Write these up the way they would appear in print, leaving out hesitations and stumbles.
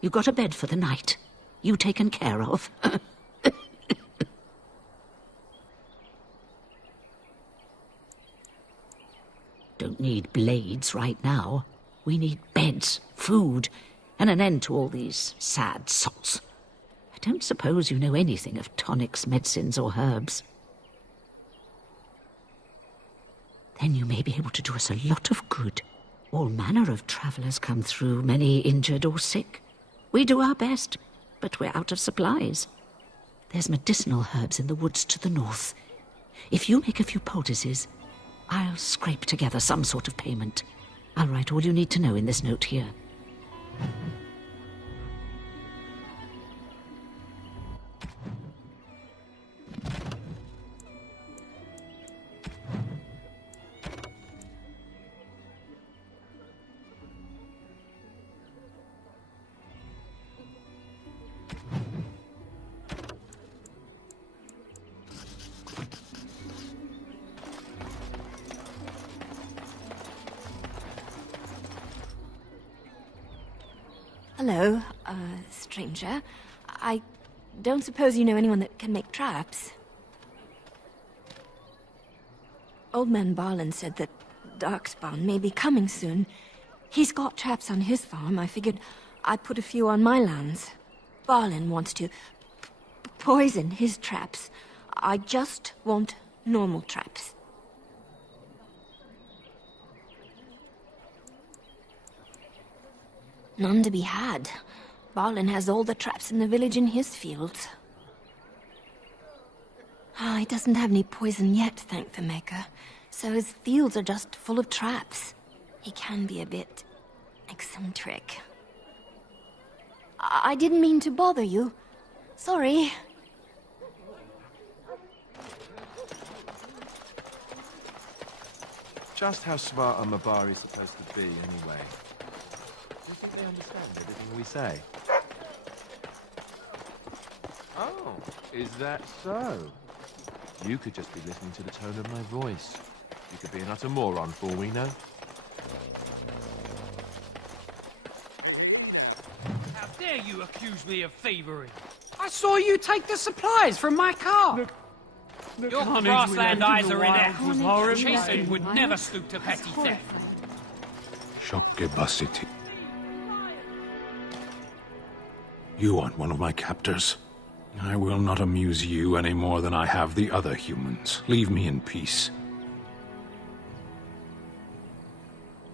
You got a bed for the night. You taken care of. Don't need blades right now. We need beds, food, and an end to all these sad sots. I don't suppose you know anything of tonics, medicines, or herbs. Then you may be able to do us a lot of good. All manner of travellers come through, many injured or sick. We do our best, but we're out of supplies. There's medicinal herbs in the woods to the north. If you make a few poultices, I'll scrape together some sort of payment. I'll write all you need to know in this note here. Hello, stranger. I don't suppose you know anyone that can make traps? Old man Barlin said that Darkspawn may be coming soon. He's got traps on his farm. I figured I'd put a few on my lands. Barlin wants to poison his traps. I just want normal traps. None to be had. Barlin has all the traps in the village in his fields. He doesn't have any poison yet, thank the Maker. So his fields are just full of traps. He can be a bit eccentric. I didn't mean to bother you. Sorry. Just how smart are Mabari supposed to be, anyway? Do you think they understand everything we say? Oh, is that so? You could just be listening to the tone of my voice. You could be an utter moron for all we know. How dare you accuse me of thievery? I saw you take the supplies from my car. Your grassland eyes are inept. Chasing would never stoop to petty theft. Shockebasiti. You aren't one of my captors. I will not amuse you any more than I have the other humans. Leave me in peace.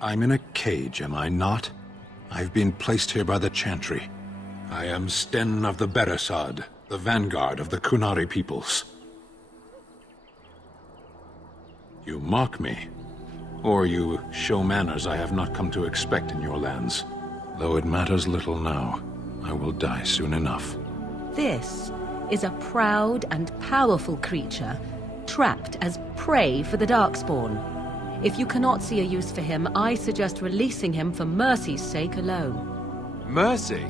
I'm in a cage, am I not? I've been placed here by the Chantry. I am Sten of the Beresad, the vanguard of the Kunari peoples. You mock me, or you show manners I have not come to expect in your lands. Though it matters little now, I will die soon enough. This is a proud and powerful creature, trapped as prey for the Darkspawn. If you cannot see a use for him, I suggest releasing him for mercy's sake alone. Mercy?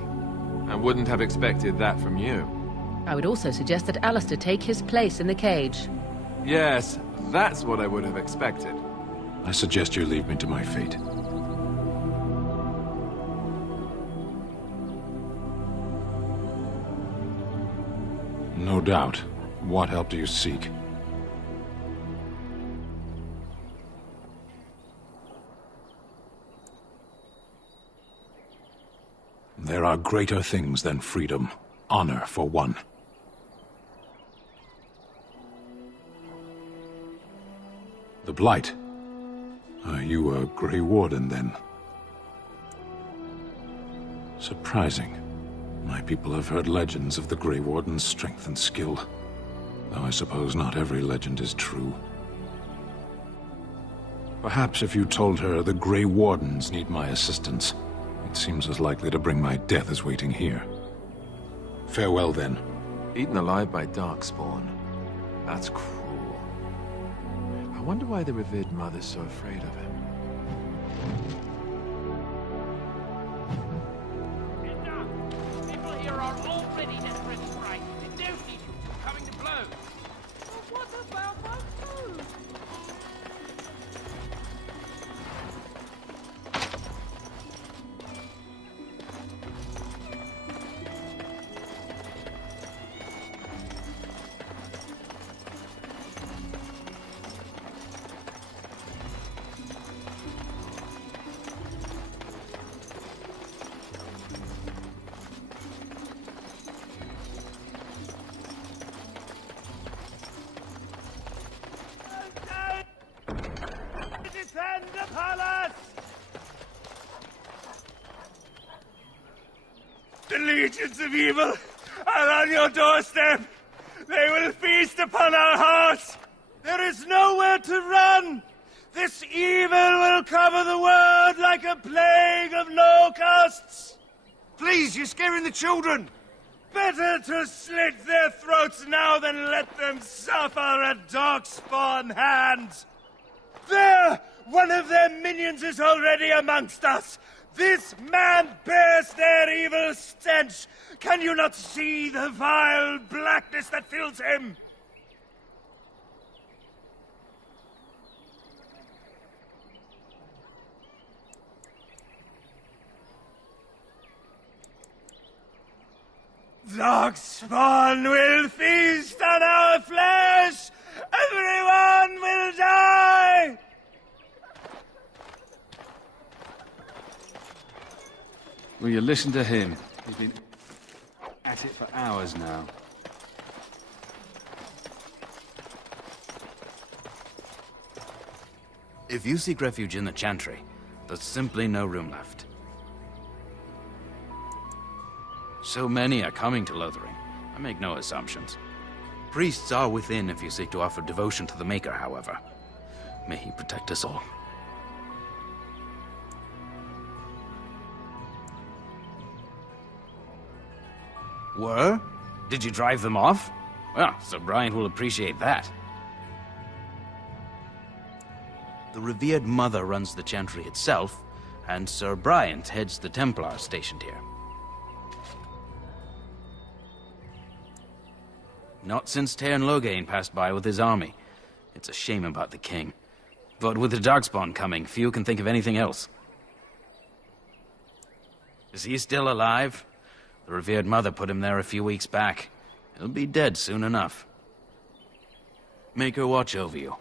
I wouldn't have expected that from you. I would also suggest that Alistair take his place in the cage. Yes, that's what I would have expected. I suggest you leave me to my fate. No doubt. What help do you seek? There are greater things than freedom. Honor, for one. The Blight. Are you a Grey Warden, then? Surprising. My people have heard legends of the Grey Warden's strength and skill. Though I suppose not every legend is true. Perhaps if you told her the Grey Wardens need my assistance, it seems as likely to bring my death as waiting here. Farewell, then. Eaten alive by Darkspawn. That's cruel. I wonder why the revered mother's so afraid of him. People here are already desperate to strike. The no people coming to blows. But what about my food? The legions of evil are on your doorstep. They will feast upon our hearts. There is nowhere to run. This evil will cover the world like a plague of locusts. Please, you're scaring the children. Better to slit their throats now than let them suffer at Darkspawn hands. There! One of their minions is already amongst us. This man bears their evil stench. Can you not see the vile blackness that fills him? Darkspawn will feast on our flesh! Everyone will die! Will you listen to him? He's been at it for hours now. If you seek refuge in the Chantry, there's simply no room left. So many are coming to Lothering. I make no assumptions. Priests are within if you seek to offer devotion to the Maker, however. May he protect us all. Were? Did you drive them off? Well, Sir Brian will appreciate that. The revered mother runs the Chantry itself, and Sir Brian heads the Templars stationed here. Not since Tairn Loghain passed by with his army. It's a shame about the king. But with the Darkspawn coming, few can think of anything else. Is he still alive? The revered mother put him there a few weeks back. He'll be dead soon enough. Make her watch over you.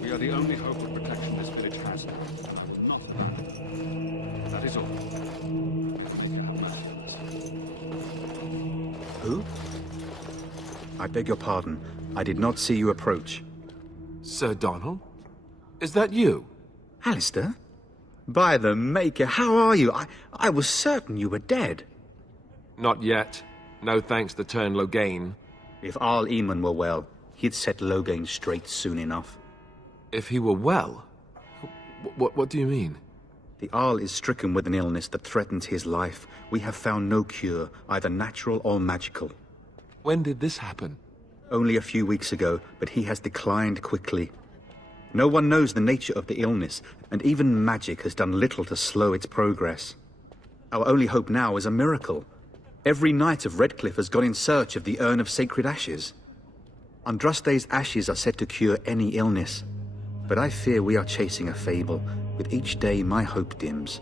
We are the only hope of protection this village has, and I will not allow it. That is all. Make it have mercy on us. Who? I beg your pardon. I did not see you approach. Sir Donald? Is that you? Alistair? By the Maker, how are you? I was certain you were dead. Not yet. No thanks to Tairn Loghain. If Arl Eamon were well, he'd set Loghain straight soon enough. If he were well? What do you mean? The Arl is stricken with an illness that threatens his life. We have found no cure, either natural or magical. When did this happen? Only a few weeks ago, but he has declined quickly. No one knows the nature of the illness, and even magic has done little to slow its progress. Our only hope now is a miracle. Every knight of Redcliffe has gone in search of the Urn of Sacred Ashes. Andraste's ashes are said to cure any illness, but I fear we are chasing a fable. With each day, my hope dims.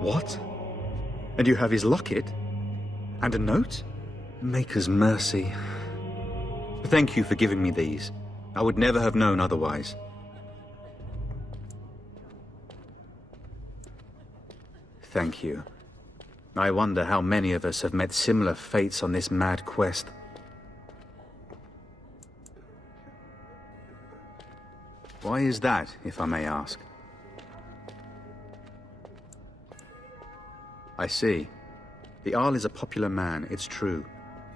What? And you have his locket? And a note? Maker's mercy. Thank you for giving me these. I would never have known otherwise. Thank you. I wonder how many of us have met similar fates on this mad quest. Why is that, if I may ask? I see. The Arl is a popular man, it's true.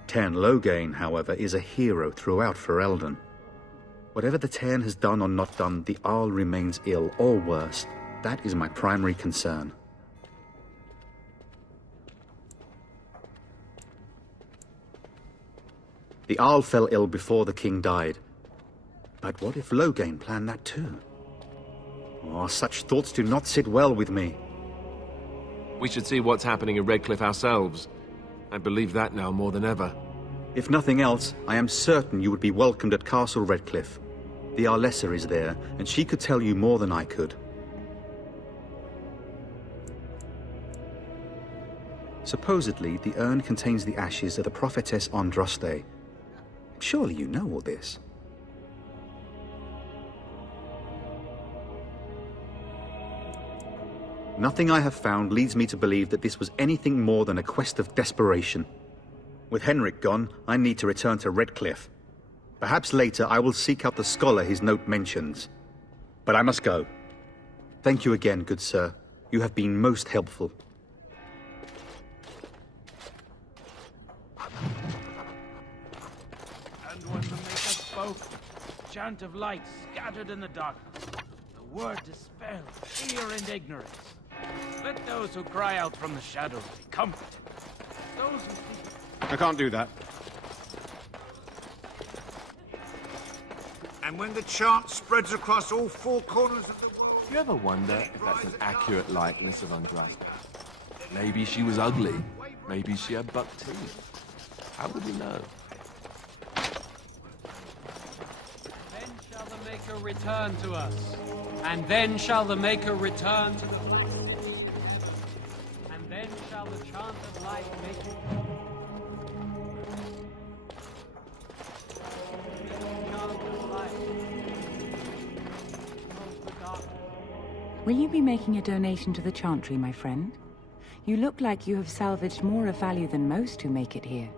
Tairn Loghain, however, is a hero throughout Ferelden. Whatever the Tairn has done or not done, the Arl remains ill, or worse. That is my primary concern. The Arl fell ill before the king died. But what if Loghain planned that too? Oh, such thoughts do not sit well with me. We should see what's happening in Redcliffe ourselves. I believe that now more than ever. If nothing else, I am certain you would be welcomed at Castle Redcliffe. The Arlessa is there, and she could tell you more than I could. Supposedly, the urn contains the ashes of the prophetess Andraste. Surely you know all this. Nothing I have found leads me to believe that this was anything more than a quest of desperation. With Henrik gone, I need to return to Redcliffe. Perhaps later I will seek out the scholar his note mentions. But I must go. Thank you again, good sir. You have been most helpful. And when the Maker spoke, a chant of light scattered in the darkness. The word dispelled fear and ignorance. Let those who cry out from the shadows be comforted. Those who seek... I can't do that. And when the chant spreads across all four corners of the world... Do you ever wonder if that's an accurate likeness of Andraste? Maybe she was ugly. Maybe she had buck teeth. How would we know? Then shall the Maker return to us. And then shall the Maker return to the Black City. And then shall the chant of light make it. Will you be making a donation to the Chantry, my friend? You look like you have salvaged more of value than most who make it here.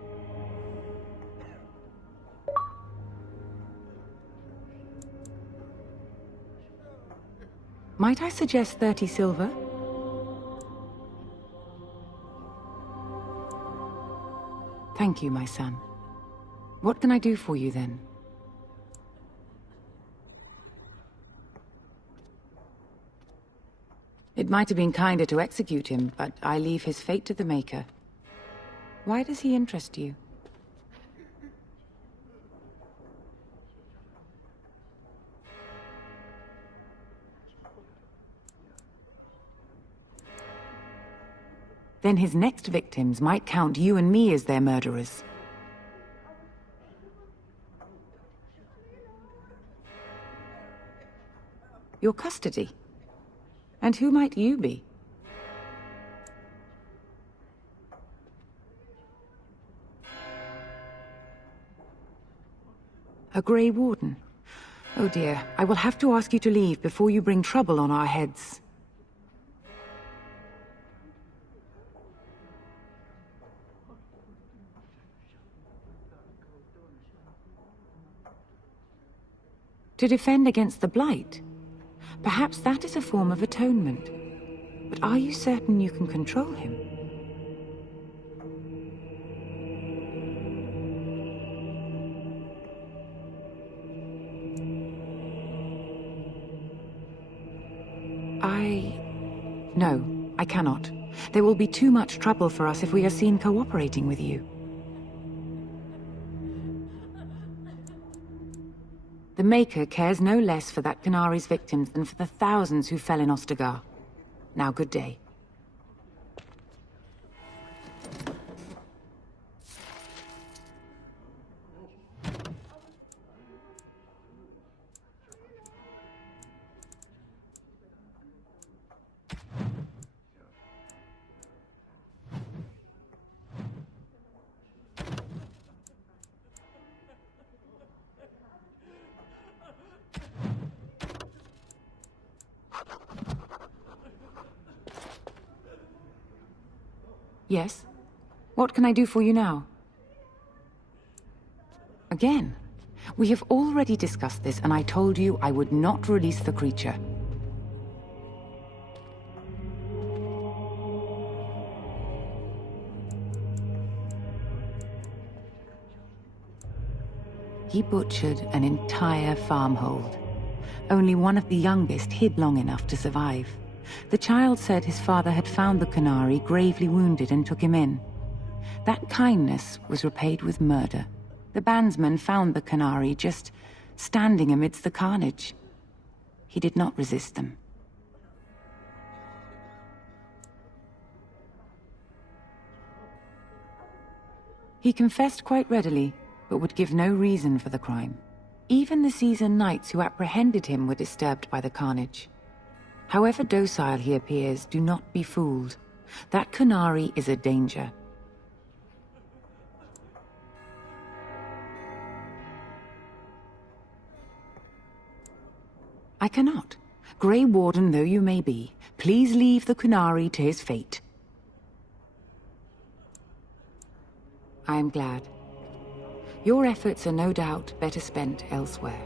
Might I suggest 30 silver? Thank you, my son. What can I do for you, then? It might have been kinder to execute him, but I leave his fate to the Maker. Why does he interest you? Then his next victims might count you and me as their murderers. Your custody? And who might you be? A Grey Warden? Oh dear, I will have to ask you to leave before you bring trouble on our heads. To defend against the Blight? Perhaps that is a form of atonement. But are you certain you can control him? No, I cannot. There will be too much trouble for us if we are seen cooperating with you. The Maker cares no less for that Canari's victims than for the thousands who fell in Ostagar. Now, good day. Yes? What can I do for you now? Again? We have already discussed this, and I told you I would not release the creature. He butchered an entire farmhold. Only one of the youngest hid long enough to survive. The child said his father had found the Canary gravely wounded and took him in. That kindness was repaid with murder. The bandsman found the Canary just standing amidst the carnage. He did not resist them. He confessed quite readily, but would give no reason for the crime. Even the seasoned knights who apprehended him were disturbed by the carnage. However docile he appears, do not be fooled. That Kunari is a danger. I cannot. Grey Warden though you may be, please leave the Kunari to his fate. I am glad. Your efforts are no doubt better spent elsewhere.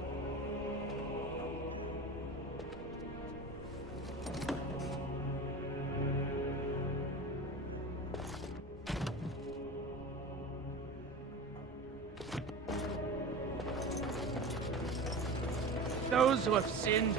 Those who have sinned.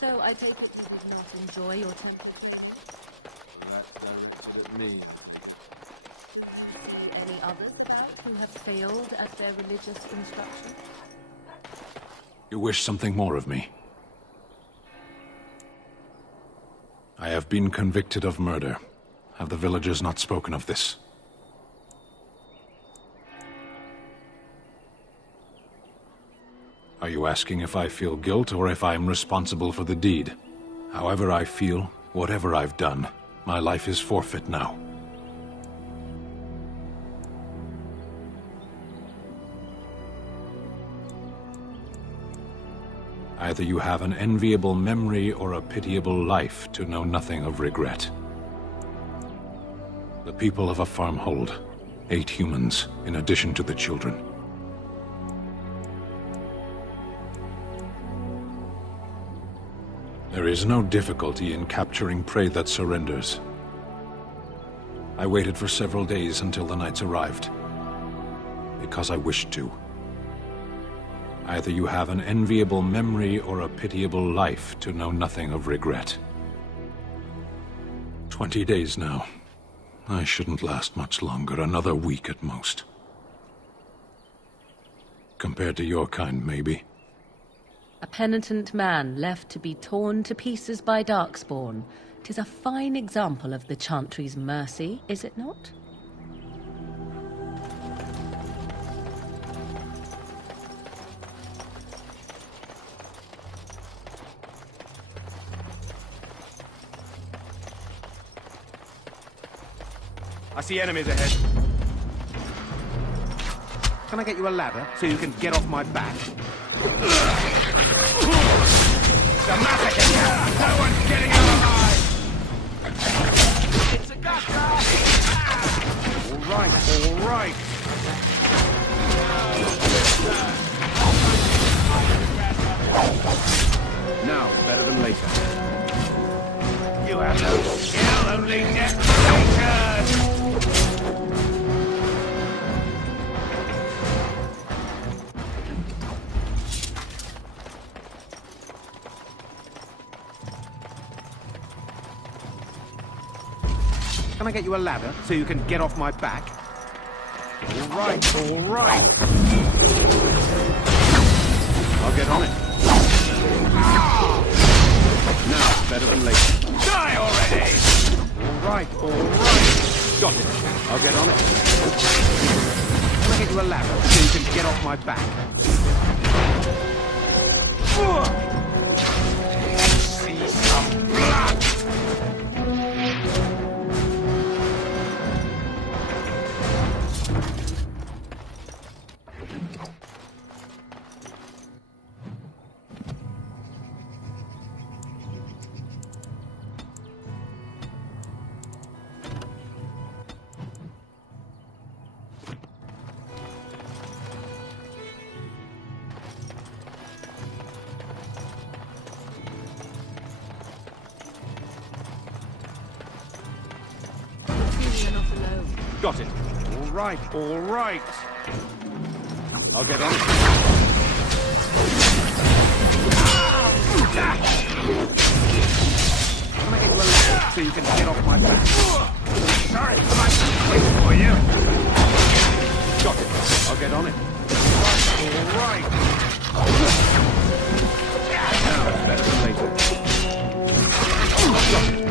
So I take it you did not enjoy your temple training? That's directed at me. Any others about who have failed at their religious instruction? You wish something more of me? I have been convicted of murder. Have the villagers not spoken of this? Are you asking if I feel guilt or if I am responsible for the deed? However I feel, whatever I've done, my life is forfeit now. Either you have an enviable memory or a pitiable life to know nothing of regret. The people of a farmhold, 8 humans, in addition to the children. There is no difficulty in capturing prey that surrenders. I waited for several days until the knights arrived, because I wished to. Either you have an enviable memory or a pitiable life to know nothing of regret. 20 days now. I shouldn't last much longer, another week at most. Compared to your kind, maybe. A penitent man left to be torn to pieces by Darkspawn. 'Tis a fine example of the Chantry's mercy, is it not? I see enemies ahead. Can I get you a ladder so you can get off my back? The massacre! No one's getting out alive! It's a gotcha! All right. Now it's better than later. You have no skill, only desperation! Can I get you a ladder so you can get off my back? All right. I'll get on it. Now it's better than later. Die already! All right. Got it. I'll get on it. Can I get you a ladder so you can get off my back? See some blood! Got it. All right, all right. I'll get on it. Can I get you a ladder so you can get off my back? Sorry, I might wait for you. Got it. I'll get on it. All right. Now it's better than later. Got it.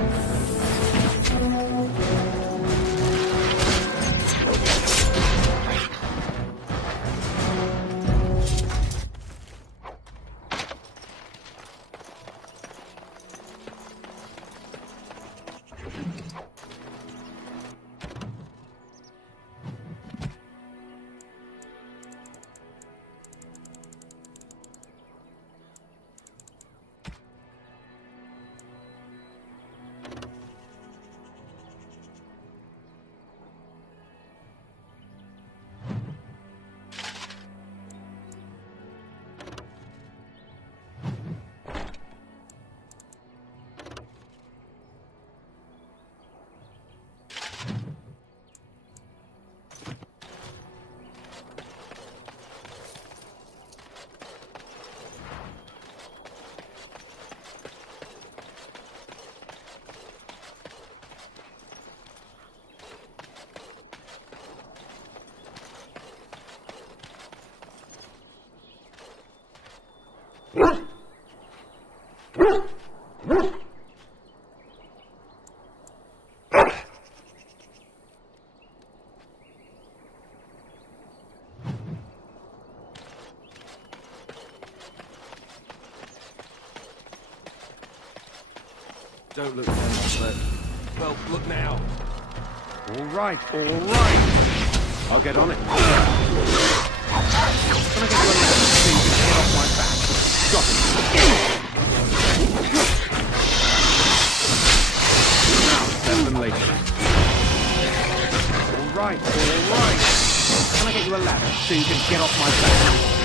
Don't look down, but... Well, look now. All right, all right. I'll get on it. Can I get you a ladder so you can get off my back? Got it. Now it's better than later. All right, all right. Can I get you a ladder so you can get off my back?